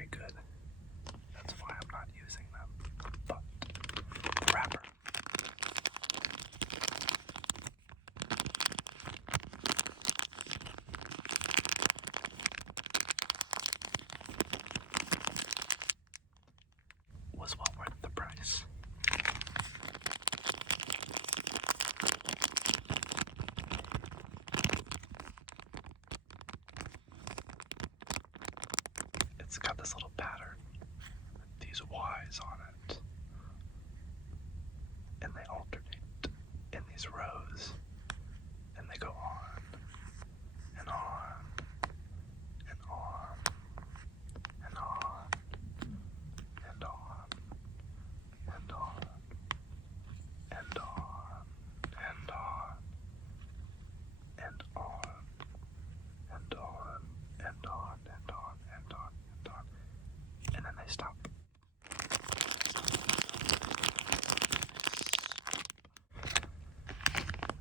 very good. That's why I'm not using them. But the wrapper. Was well worth the price. It's got this little pattern with these Y's on it, and they alternate in these rows, and they go on and on and on and on and on and on and on and on and on and on and on and on and on and on, and then they stop.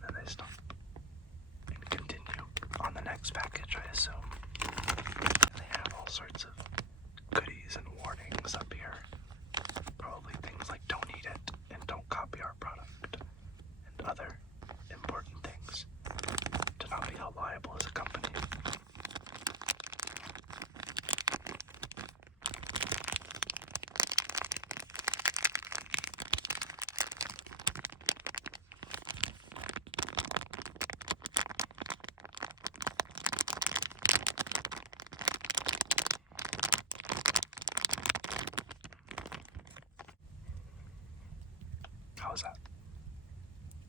And they stop and continue on the next package, I assume. And they have all sorts of goodies and warnings up here. Probably things like don't eat it and don't copy our product and other important things to not be held liable as a company. How was that?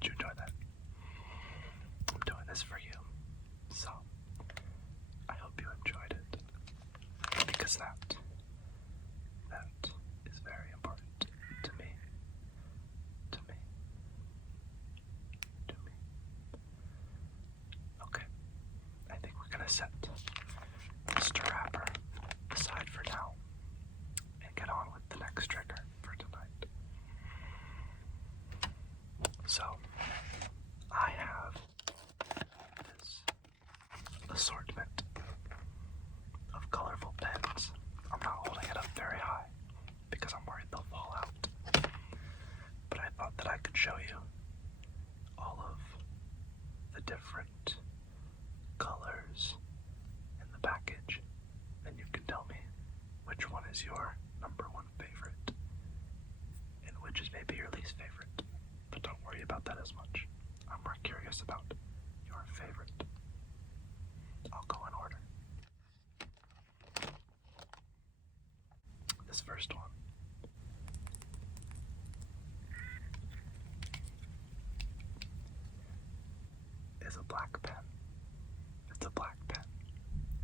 Did you enjoy that? I'm doing this for you, so I hope you enjoyed it, because that is very important to me, to me, to me. Okay, I think we're gonna set Mr. Rapper aside for now and get on with the next trigger for tonight. So, I have this assortment of colorful pens. I'm not holding it up very high because I'm worried they'll fall out. But I thought that I could show you all of the different colors in the package, and you can tell me which one is your number one favorite and which is maybe your least favorite. But don't worry about that as much. I'm more curious about your favorite. I'll go in order. This first one is a black pen. It's a black pen.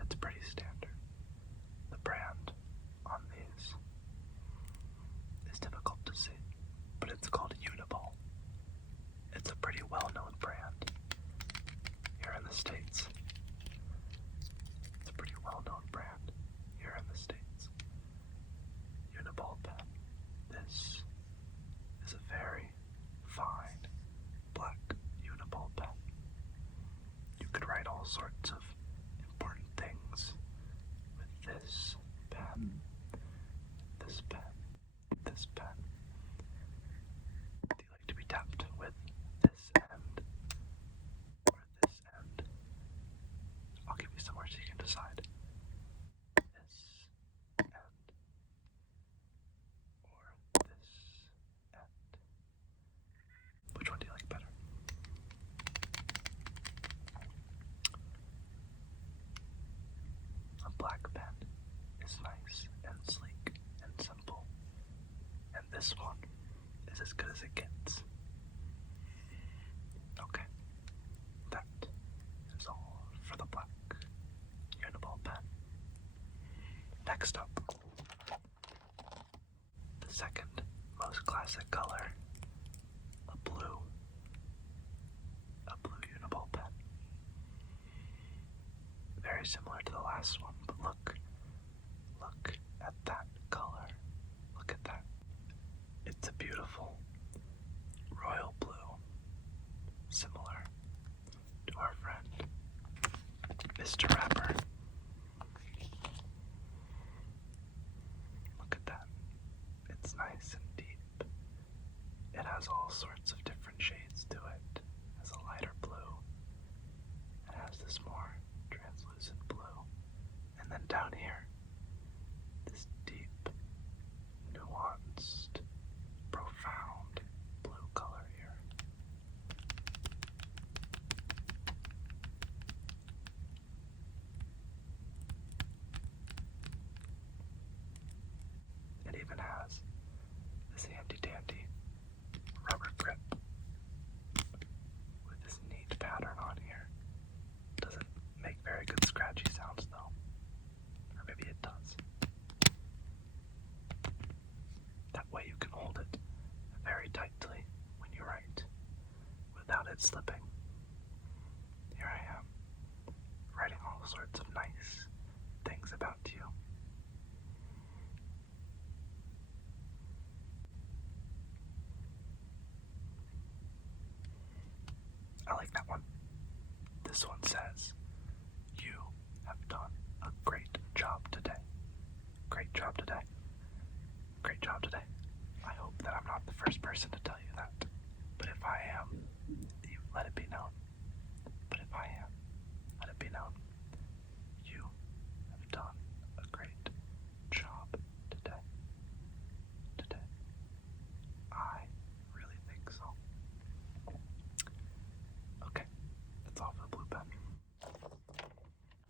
It's pretty standard. The brand on these is difficult to see, but it's called Uniball. It's a pretty well-known brand here in the States. It's a pretty well-known brand here in the States. Uniball pen. This is a very fine black Uniball pen. You could write all sorts of important things with this pen, this pen, this pen. Do you like to be tapped with this end or this end? I'll give you some more so you can decide. This end or this end. Which one do you like better? A black pen is nice and sleek and simple, and this one is as good as it gets. Okay, that is all for the black Uniball pen. Next up, the second most classic color, a blue Uniball pen. Very similar to the last one, but look at that color. Look at that. It's a beautiful royal blue, similar to our friend Mr. Rapper. even has this handy-dandy rubber grip with this neat pattern on here. Doesn't make very good scratchy sounds though. Or maybe it does. That way you can hold it very tightly when you write without it slipping. Here I am, writing all sorts of nice things about you. I like that one. This one says, "You have done a great job today." Great job today. Great job today. I hope that I'm not the first person to tell you that. But if I am, you let it be known. But if I am, let it be known. You have done a great job today. Today. I really think so. Okay, that's all for the blue pen.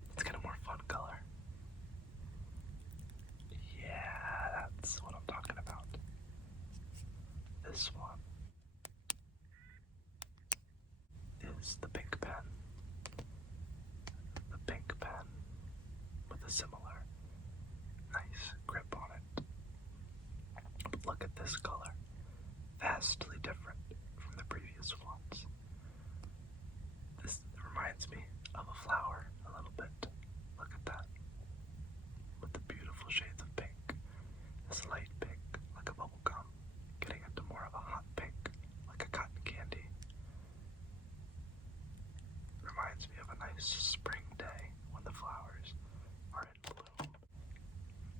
Let's get a more fun color. Yeah, that's what I'm talking about. This one is the pink pen. The pink pen with a similar nice grip on it. But look at this color. Vastly different from the previous ones. This reminds me of a flower a little bit. Look at that. With the beautiful shades of pink. This light pink, like a bubble gum, getting into more of a hot pink, like a cotton candy. Reminds me of a nice spring day when the flowers are in bloom.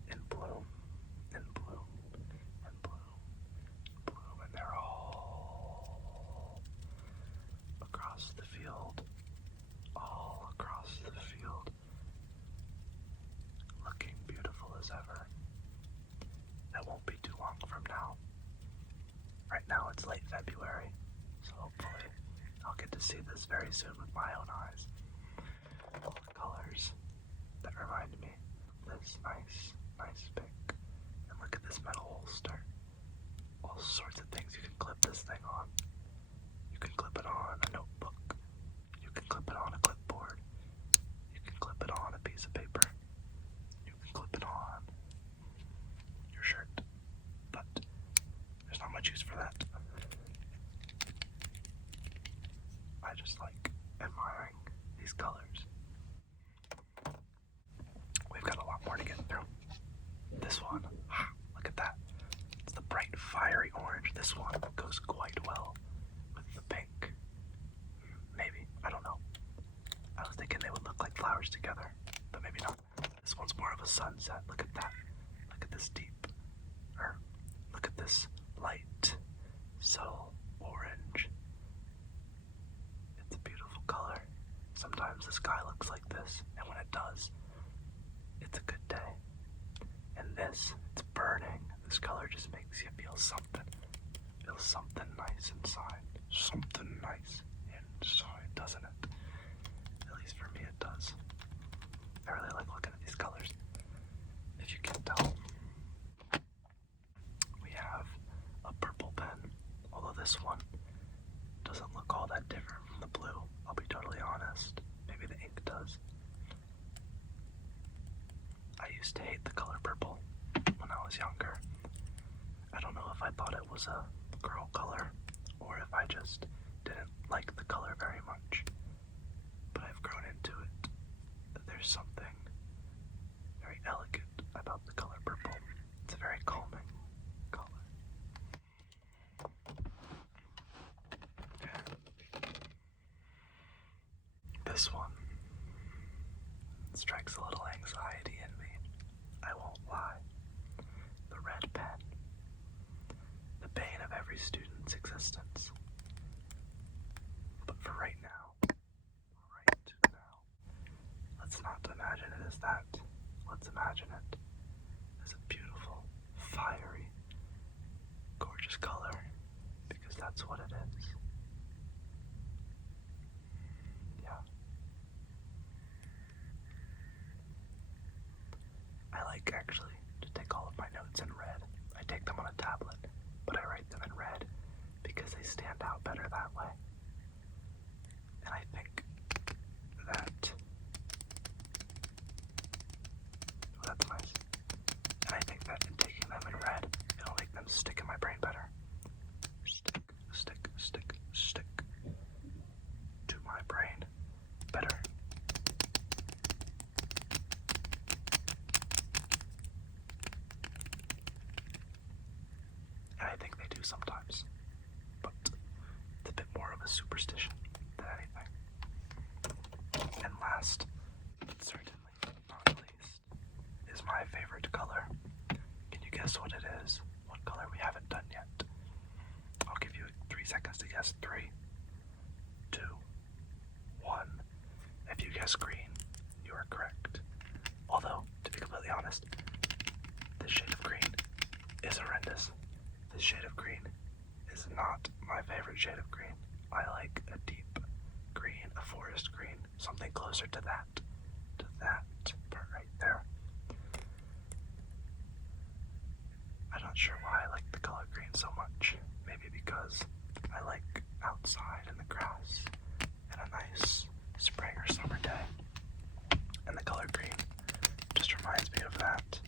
In bloom, in bloom, in bloom, in bloom, and they're all across the field, all across the field, looking beautiful as ever. That won't be too long from now. Right now it's late February, so hopefully I'll get to see this very soon with my own eyes. All the colors that remind me of this nice pink. And look at this metal holster. All sorts of things you can clip this thing on. You can clip it on a notebook. You can clip it on a clipboard. You can clip it on a piece of paper. You can clip it on your shirt. But there's not much use for that. I just like admiring these colors. We've got a lot more to get through. This one, look at that. It's the bright fiery orange. This one goes quite well with the pink. Maybe, I don't know. I was thinking they would look like flowers together, but maybe not. This one's more of a sunset. Look at that. Look at this deep, or look at this light, subtle orange. It's a beautiful color. Sometimes the sky looks like this, and when it does, it's a good day. And this, it's burning. This color just makes you feel something. Feel something nice inside. Something nice inside, doesn't it? At least for me it does. I really like looking at these colors. If you can tell. We have a purple pen, although this one doesn't look all that different from the blue, I'll be totally honest. Maybe the ink does. I used to hate the color purple when I was younger. I don't know if I thought it was a girl color or if I just didn't like the color very much. But I've grown into it. There's something very elegant about the color purple. It's a very calming color. This one strikes a little anxiety in me. I won't lie. The red pen. The bane of every student's existence. But for right now, let's not imagine it as that. Let's imagine it as a beautiful, fiery, gorgeous color, because that's what it is. Yeah. I like actually to take all of my notes in red. take them on a tablet, but I write them in red because they stand out better that way. And I think that, well, that's nice. And I think that in taking them in red, it'll make them stick in my brain better. Stick, stick, stick, stick to my brain better. And I think they do sometimes, but it's a bit more of a superstition than anything. And last, but certainly not least, is my favorite color. Can you guess what it is? What color we haven't done yet? I'll give you 3 seconds to guess. 3, 2, 1. If you guess green, you are correct. Although, to be completely honest, this shade of green is horrendous. This shade of green is not my favorite shade of green. I like a deep green, a forest green, something closer to that part right there. I'm not sure why I like the color green so much. Maybe because I like outside in the grass and a nice spring or summer day. And the color green just reminds me of that.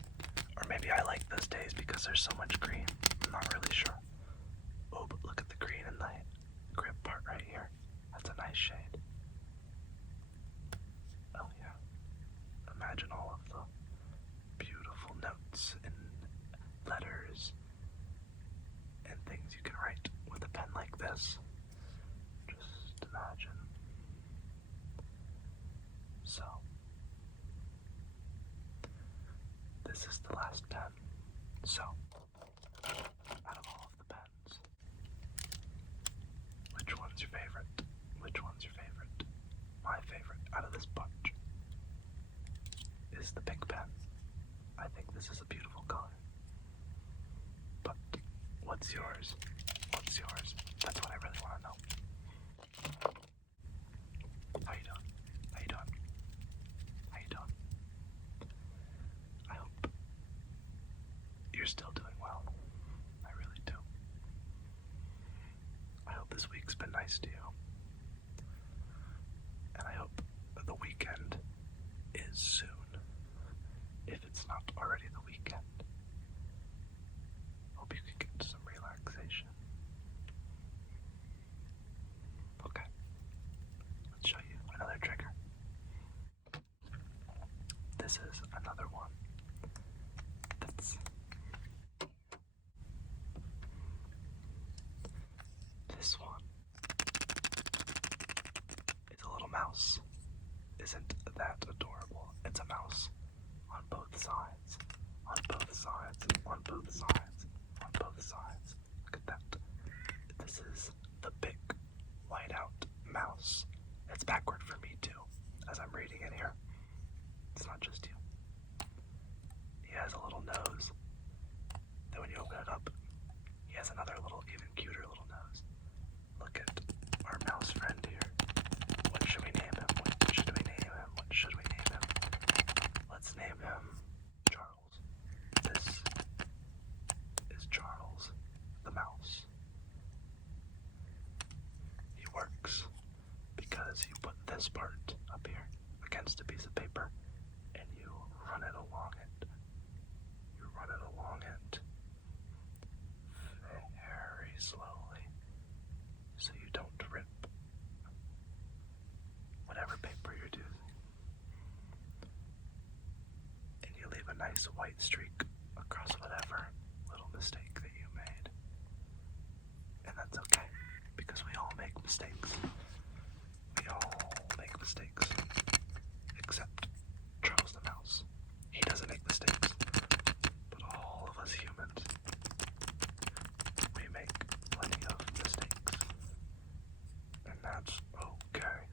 Or maybe I like those days because there's so much green. I'm not really sure. Oh, but look at the green in the grip part right here. That's a nice shade. Oh yeah. Imagine all of the beautiful notes and letters and things you can write with a pen like this. Just imagine. So, this is the last pen. So, out of all of the pens, which one's your favorite? Which one's your favorite? My favorite out of this bunch is the pink pen. I think this is a beautiful color. But what's yours? What's yours? That's what I really want to know. How you doing? How you doing? How you doing? I hope you're still doing well. I really do. I hope this week's been nice to you. And I hope the weekend is soon. If it's not already the weekend. Hope you can get some relaxation. Okay. Let's show you another trigger. This is another one that's this one is a little mouse. Isn't that adorable? It's a mouse on both sides, on both sides, on both sides, on both sides. Look at that. This is the big whiteout mouse. It's backward for me too, as I'm reading it here. It's not just you. He has a little nose. Then when you open it up, he has another little, even cuter little nose. Look at our mouse friend here. What should we name him? What should we name him? What should we name him? Let's name him Charles. This is Charles the mouse. He works because you put this part up here against a piece of paper and you run it along it. You run it along it very slowly so you don't rip whatever paper you're using. And you leave a nice white streak across whatever little mistake that you made. And that's okay, because we all make mistakes. We all make mistakes. Except Charles the mouse. He doesn't make mistakes. But all of us humans, we make plenty of mistakes. And that's okay.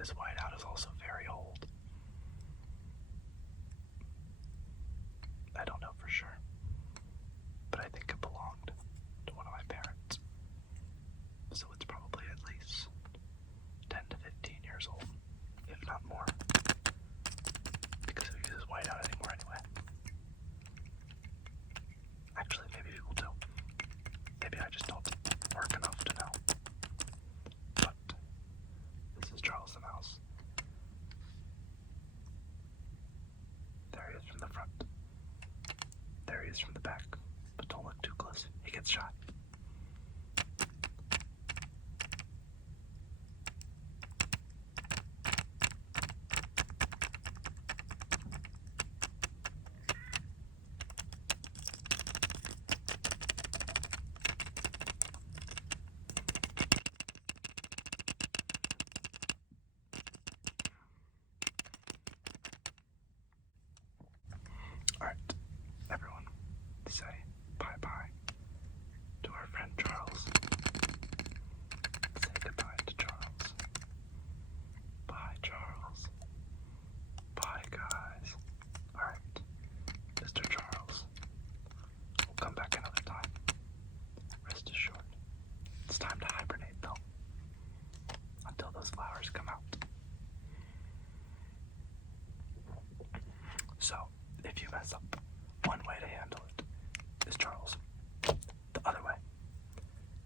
This whiteout is also very old. I don't know for sure, but I think it belonged to one of my parents. So it's probably at least 10 to 15 years old, if not more, because who uses whiteout anymore anyway? Actually, maybe people do. Maybe I just don't work enough to know. But this is Charles the Mouse. There he is from the front. There he is from the back. But don't look too close. He gets shot. Alright, everyone, say bye-bye to our friend Charles. Say goodbye to Charles. Bye, Charles. Bye, guys. Alright, Mr. Charles. We'll come back another time. Rest assured. It's time to hibernate, though. Until those flowers come out. So, if you mess up, one way to handle it is Charles. The other way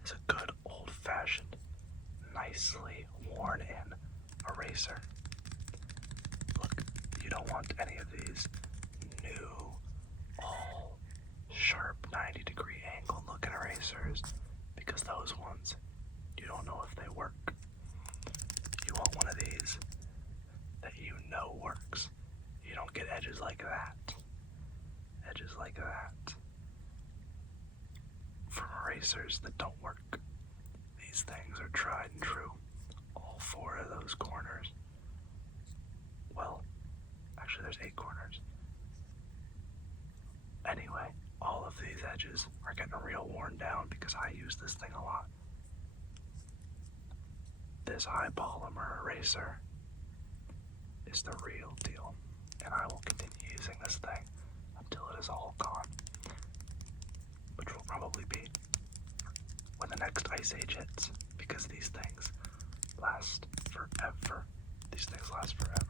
is a good old-fashioned, nicely worn-in eraser. Look, you don't want any of these new, all sharp 90-degree angle looking erasers, because those ones, you don't know if they work. You want one of these that you know works. You don't get edges like that. Edges like that. From erasers that don't work. These things are tried and true. All 4 of those corners. Well, actually there's 8 corners. Anyway, all of these edges are getting real worn down because I use this thing a lot. This high polymer eraser is the real deal. And I will continue using this thing until it is all gone, which will probably be when the next ice age hits, because these things last forever. These things last forever.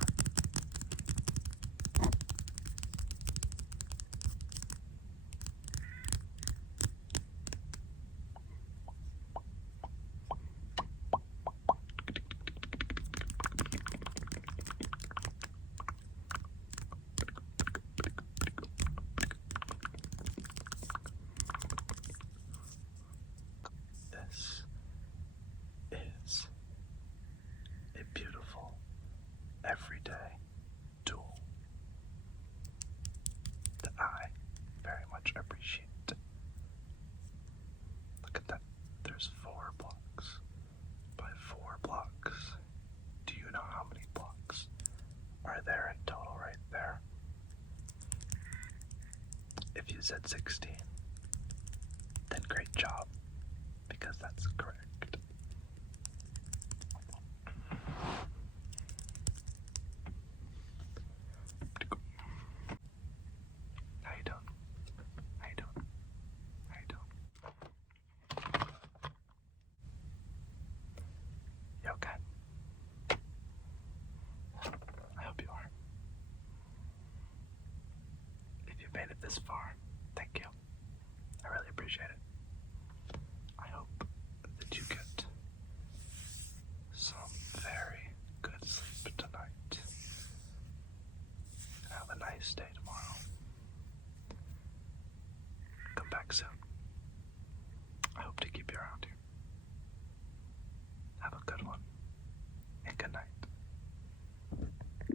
This is a beautiful, everyday tool that I very much appreciate. Look at that. There's 4 blocks by 4 blocks. Do you know how many blocks are there in total right there? If you said 16, then great job, because that's correct. How you doing? How you doing? How you doing? You okay? I hope you are. If you've made it this far, thank you. I really appreciate it.